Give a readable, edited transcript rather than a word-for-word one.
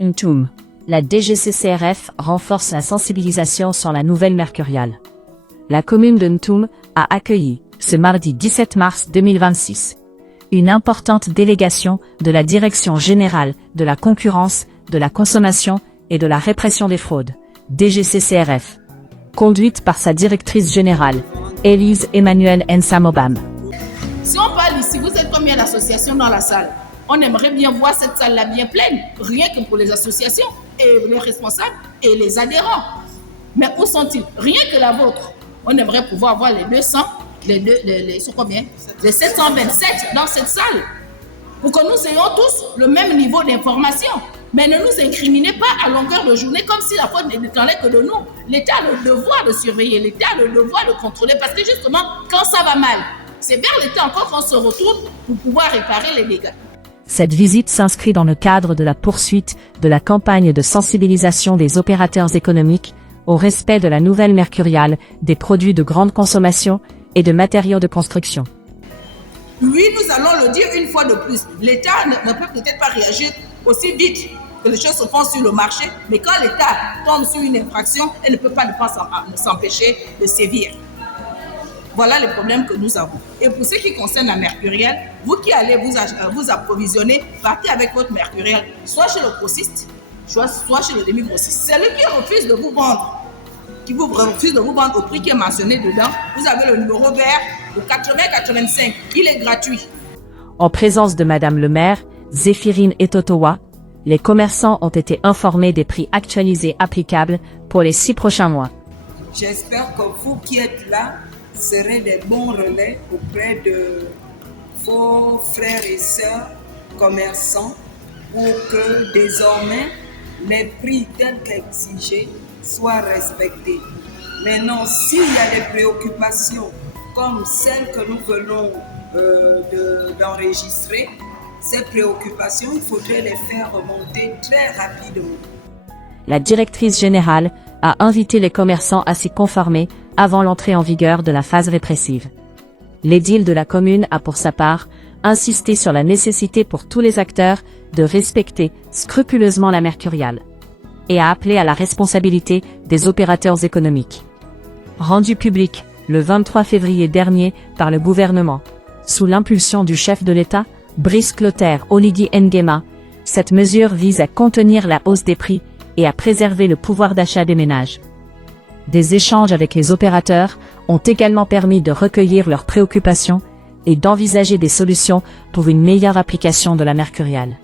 Ntoum. La DGCCRF renforce la sensibilisation sur la nouvelle mercuriale. La commune de Ntoum a accueilli, ce mardi 17 mars 2026, une importante délégation de la Direction générale de la concurrence, de la consommation et de la répression des fraudes, DGCCRF, conduite par sa directrice générale, Élise Emmanuel Nsamobam. Si on parle ici, vous êtes combien d'associations dans la salle? On aimerait bien voir cette salle-là bien pleine, rien que pour les associations et les responsables et les adhérents. Mais où sont-ils? Rien que la vôtre. On aimerait pouvoir voir les 200, les 727 dans cette salle, pour que nous ayons tous le même niveau d'information. Mais ne nous incriminez pas à longueur de journée comme si la faute ne dépendait que de nous. L'État a le devoir de surveiller, l'État a le devoir de contrôler, parce que justement, quand ça va mal, c'est vers l'État encore qu'on se retourne pour pouvoir réparer les dégâts. Cette visite s'inscrit dans le cadre de la poursuite de la campagne de sensibilisation des opérateurs économiques au respect de la nouvelle mercuriale des produits de grande consommation et de matériaux de construction. Oui, nous allons le dire une fois de plus. L'État ne peut peut-être pas réagir aussi vite que les choses se font sur le marché, mais quand l'État tombe sur une infraction, elle ne peut pas s'empêcher de sévir. Voilà les problèmes que nous avons. Et pour ce qui concerne la mercuriale, vous qui allez vous approvisionner, partez avec votre mercuriale, soit chez le grossiste, soit chez le demi-grossiste. Celui qui refuse de vous vendre, au prix qui est mentionné dedans, vous avez le numéro vert au 8085, il est gratuit. En présence de Madame le maire, Zéphirine Etotowa, les commerçants ont été informés des prix actualisés applicables pour les 6 prochains mois. J'espère que vous qui êtes là serez des bons relais auprès de vos frères et sœurs commerçants pour que désormais les prix tels qu'exigés soient respectés. Maintenant, s'il y a des préoccupations comme celles que nous venons d'enregistrer, ces préoccupations, il faudrait les faire remonter très rapidement. La directrice générale a invité les commerçants à s'y conformer avant l'entrée en vigueur de la phase répressive. L'édile de la commune a pour sa part insisté sur la nécessité pour tous les acteurs de respecter scrupuleusement la mercuriale et a appelé à la responsabilité des opérateurs économiques. Rendu public le 23 février dernier par le gouvernement, sous l'impulsion du chef de l'État, Brice Clotaire Oligui Nguema, cette mesure vise à contenir la hausse des prix et à préserver le pouvoir d'achat des ménages. Des échanges avec les opérateurs ont également permis de recueillir leurs préoccupations et d'envisager des solutions pour une meilleure application de la mercuriale.